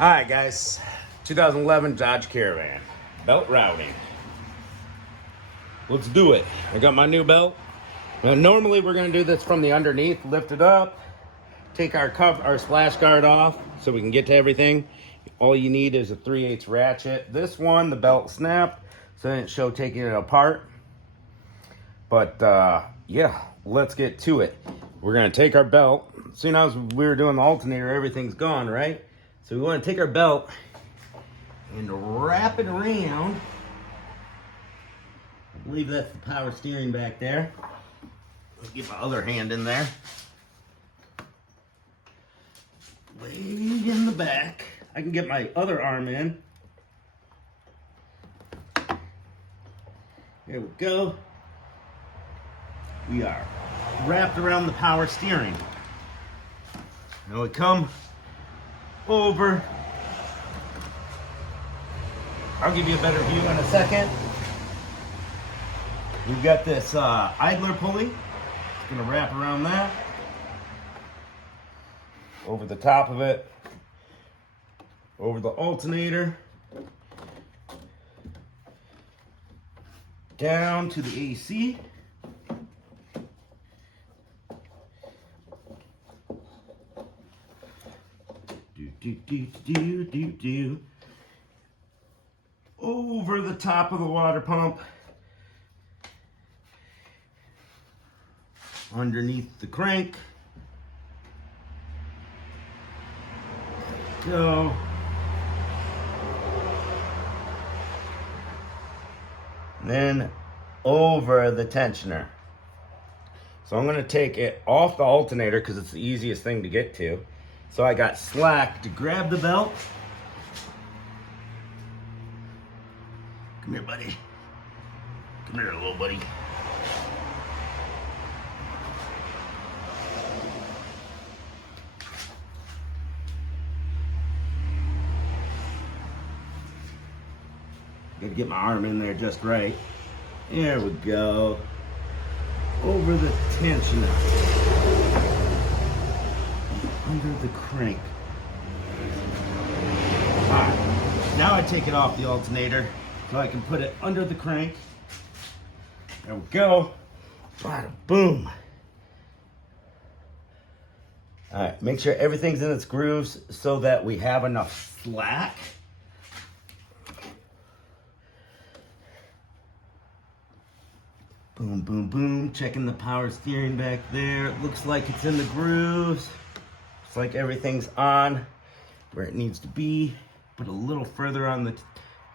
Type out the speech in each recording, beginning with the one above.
All right, guys. 2011 Dodge Caravan. Belt routing. Let's do it. I got my new belt. Now, normally we're going to do this from the underneath. Lift it up. Take our splash guard off so we can get to everything. All you need is a 3/8 ratchet. This one, the belt snapped, so I didn't show taking it apart. But yeah, let's get to it. We're going to take our belt. Soon as we were doing the alternator, everything's gone, right? So we want to take our belt and wrap it around. I believe that's the power steering back there. Let's get my other hand in there. Way in the back. I can get my other arm in. There we go. We are wrapped around the power steering. Now we come over. I'll give you a better view in a second. We've got this idler pulley. It's gonna wrap around that. Over the top of it. Over the alternator. Down to the AC. Do. Over the top of the water pump. Underneath the crank. Go. Then over the tensioner. So I'm going to take it off the alternator because it's the easiest thing to get to. So I got slack to grab the belt. Come here, buddy. Come here, little buddy. Gotta get my arm in there just right. There we go. Over the tensioner. Under the crank. Alright, now I take it off the alternator so I can put it under the crank. There we go. Bada boom. Alright, make sure everything's in its grooves so that we have enough slack. Boom, boom, boom. Checking the power steering back there. It looks like it's in the grooves. Looks like everything's on where it needs to be. Put a little further on the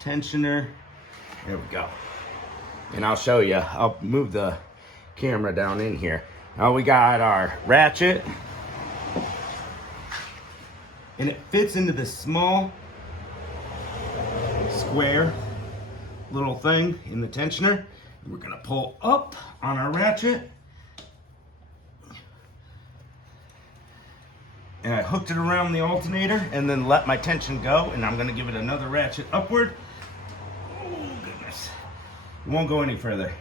tensioner. There we go. And I'll show you. I'll move the camera down in here. Now we got our ratchet. And it fits into this small square little thing in the tensioner. We're gonna pull up on our ratchet. And I hooked it around the alternator and then let my tension go, and I'm gonna give it another ratchet upward. Oh goodness. It won't go any further.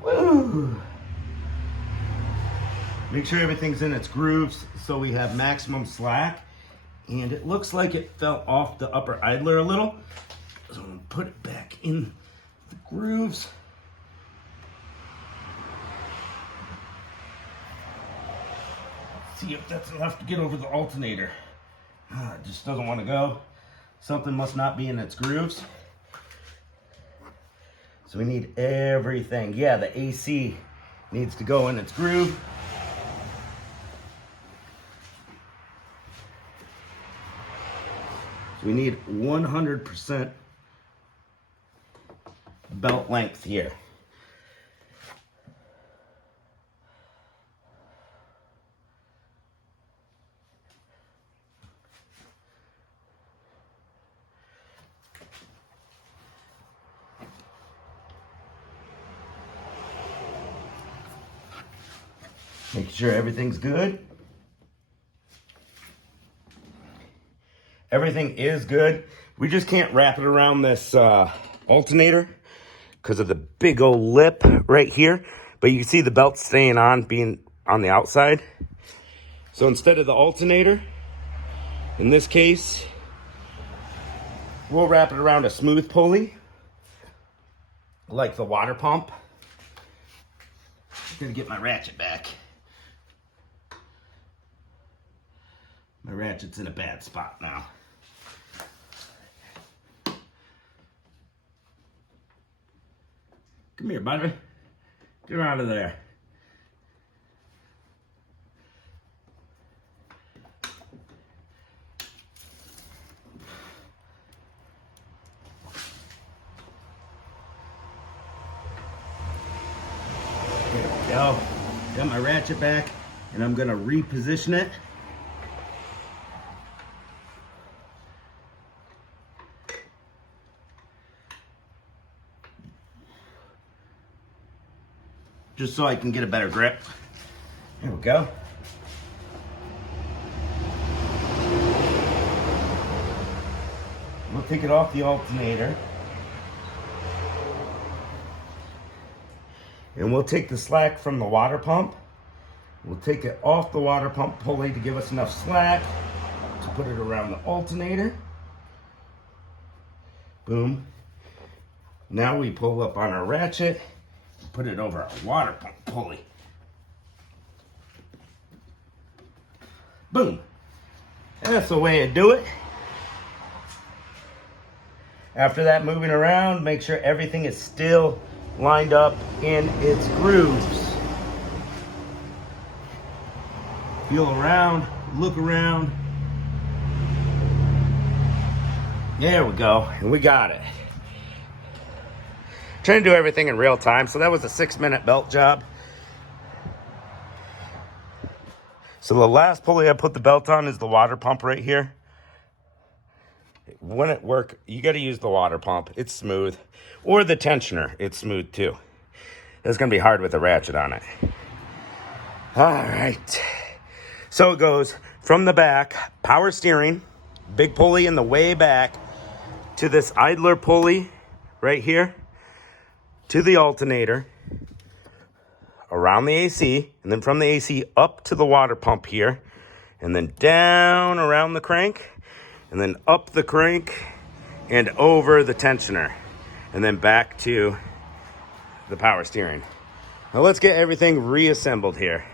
Woo! Make sure everything's in its grooves so we have maximum slack. And it looks like it fell off the upper idler a little. So I'm gonna put it back in the grooves. See if that's enough to get over the alternator. It just doesn't want to go. Something must not be in its grooves. So we need everything. Yeah, the AC needs to go in its groove. So we need 100% belt length here. Making sure everything's good. Everything is good. We just can't wrap it around this alternator because of the big old lip right here. But you can see the belt staying on, being on the outside. So instead of the alternator, in this case, We'll wrap it around a smooth pulley, like the water pump. I'm gonna get my ratchet back. My ratchet's in a bad spot now. Come here, buddy. Get her out of there. There we go. Got my ratchet back, and I'm gonna reposition it. Just so I can get a better grip. There we go. We'll take it off the alternator. And we'll take the slack from the water pump. We'll take it off the water pump pulley to give us enough slack to put it around the alternator. Boom. Now we pull up on our ratchet, put it over our water pump pulley. Boom. That's the way to do it. After that, moving around, make sure everything is still lined up in its grooves. Feel around, look around. There we go, and we got it. Trying to do everything in real time, so that was a 6-minute belt job. So the last pulley I put the belt on is the water pump right here. When it work, you got to use the water pump. It's smooth. Or the tensioner. It's smooth too. It's going to be hard with a ratchet on it. All right. So it goes from the back, power steering, big pulley in the way back, to this idler pulley right here, to the alternator, around the AC, and then from the AC up to the water pump here, and then down around the crank, and then up the crank and over the tensioner, and then back to the power steering. Now let's get everything reassembled here.